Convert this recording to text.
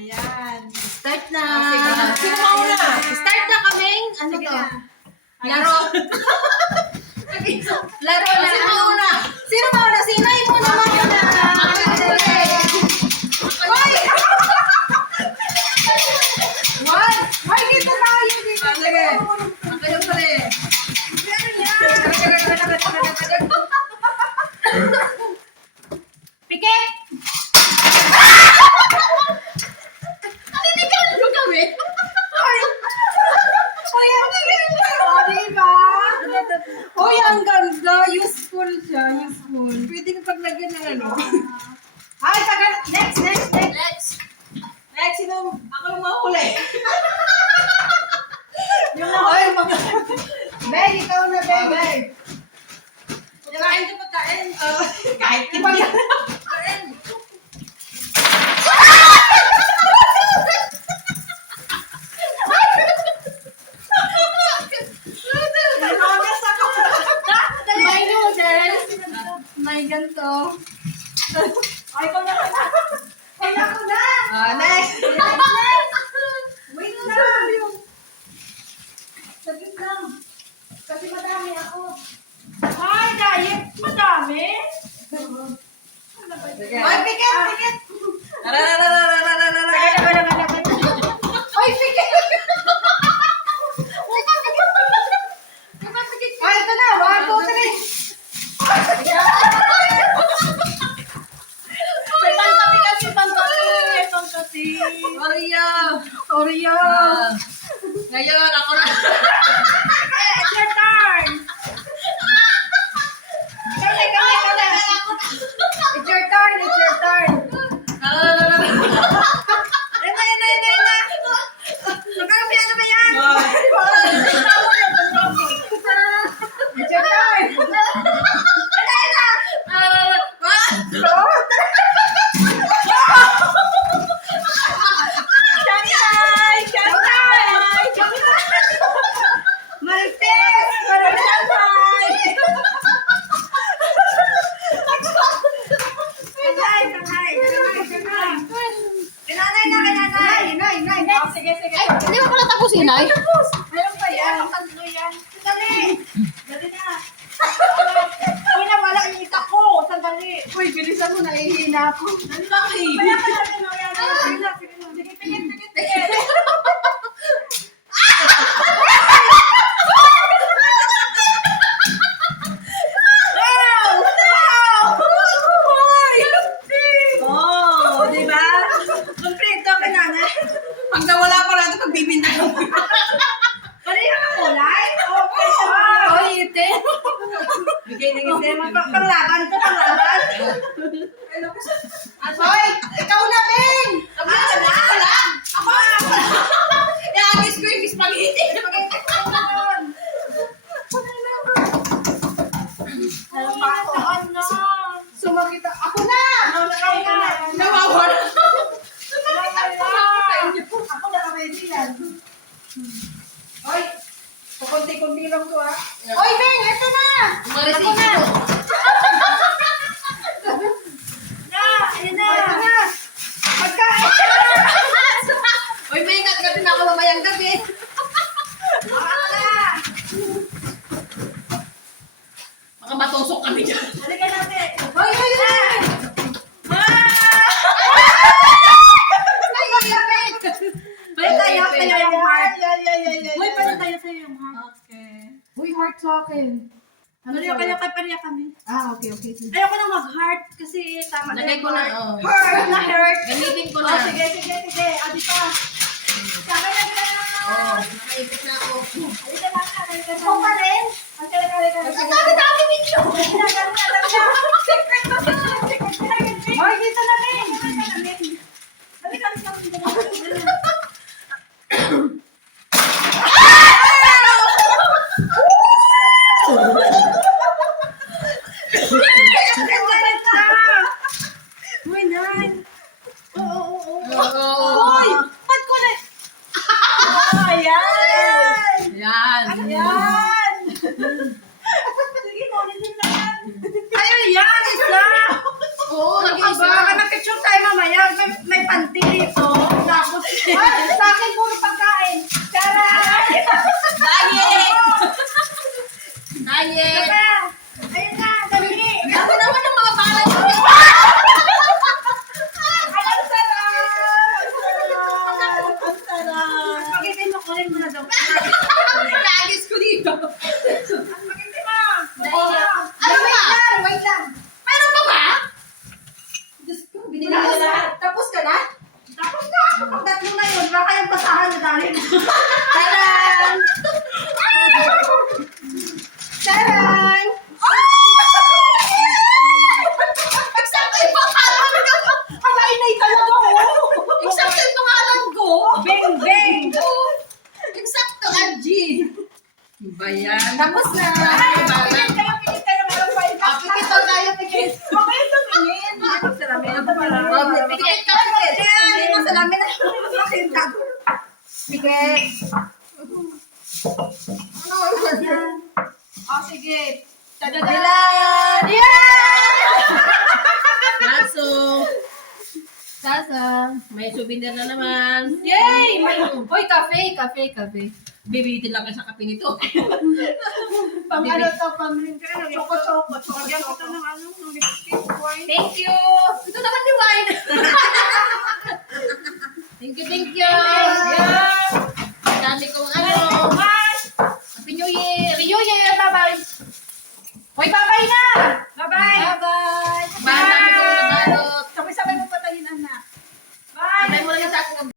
Ayan. Start na. Sino mauna? Start na kaming, ano Sige to? na. Laro. Laro na. Sino mauna? Sino mauna? Sinay muna mauna. Hoy! One! Hoy, dito tayo. Dito. Sige. Ang kayo pala eh. Pikit! Naninigal mo kami. Hoy, ang ganda. Diba? Hoy, ang ganda. Useful siya. Useful. Pwede ka paglagyan ng ano. Ay, tagal. Next. Next. Next, sino? Ako yung mahuli. Yung nahuli, Beg, ikaw na, Beg. Kain ka pagkain. Kahit ibang yan. Kain. Nanogas ako. May noodles. May ganito. Ay, ikaw na. Ay, ako na. Next. Wait lang. Saglit lang. Kasi madami ako. Ay, diet. Madami. Ay, pikit. Ay, pikit. Ay, ito na. 1, 2, 3. May pangkati kasi, pangkati. Oreo. Ngayon, ako na. It's your turn. Kaya. It's your turn. Ina. Magkakapiano ba yan? It's your turn. Marites! Sige. Ay, hindi mo pala tapusin, ay? Meron pa yan. Tatlo yan. Sandali. Dali na. Uy, nawala yung ita ko. Sandali. Uy, bilisan mo. Nahihina ako. Dali lang. Kaya ka natin. Sige, pikit. Oh, di ba? Kompleto ka na. Pag nawala pa natin, pagbibintay ko. Kanina ka kulay? Okay, wow. Oh, ite. Bigay ng ite. Panglaban ko, panglaban. Hoy, ikaw na, Bing! Ako na! Ako na! I-agis ko yung spaghetti. Spaghetti ko naman. Ano? Sumakita. Ako na! Nawawala. Ako naka-ready yan. Hoy, kukunti-kunti lang to ha. Hoy, Bing! Ito na! Ako na! Ayun na! Ito na! Pagkain! Uy, may gabi na ako mamayang gabi. Ako na! Baka matusok kami dyan. Halika natin! Hoy! Balik tayo sa'yo yung heart. Uy, pala tayo sa'yo yung heart. Okay. Uy, heart sa akin. Pareha kami. Okay. Ayoko na mag-heart kasi tama na. Lagay ko na. Heart na heart. Gamitin ko Oh, na. sige. Adi pa. Sakay na. Nakaipit na ako. Ikaw pa rin? Ang dami video. Hoy, dito na rin. Uy, Nan. Hoy, ba't ko na? Ayan. Yan. Ayan. Sige, ulitin na yan. Ayun yan, isa. Oo, nag-iisa. Baka mag-picture tayo mamaya. May panty dito. Na Sa akin, puro pagkain. Charay! Diet! Diet! Ayun na, dali. Ako naman ang mga balay ko. Ang sarap! Ang sarap! Pakitin mo, kunin mo na daw. Nagis ko dito. Ang pakitin mo! Ano ba? Wait lang! Meron pa ba? Diyos ko, binili ko na lahat. Tapos ka na? Tapos na! Pag tatlo na yun, baka yung basahan na dali. Taran! Taran! Eksakto yung pangalan ko. Ang nainay talaga, oh! Eksakto yung pangalan ko. Beng, beng! Eksakto, Angie. Ba yan? Tapos na! Pilit kayo, meron pa yung Pikit daw tayo, pikit. Okay, tumingin. Salamin ako para. Pikit ka, pikit. Hindi mo salamin na. Pikit. Oh, sige. Tadadalan! Kaso, may souvenir na naman. Yay! Hoy, cafe. Bibitin lang kayo sa kape nito. Pang ano to, pang choco-choco. Lagyan ko to ng ano, ng lipstick. Thank you. Ito naman ni wine. Thank you. Yeah. Dami kong ano. Happy New Year. Bye-bye. Hoy, bye-bye na!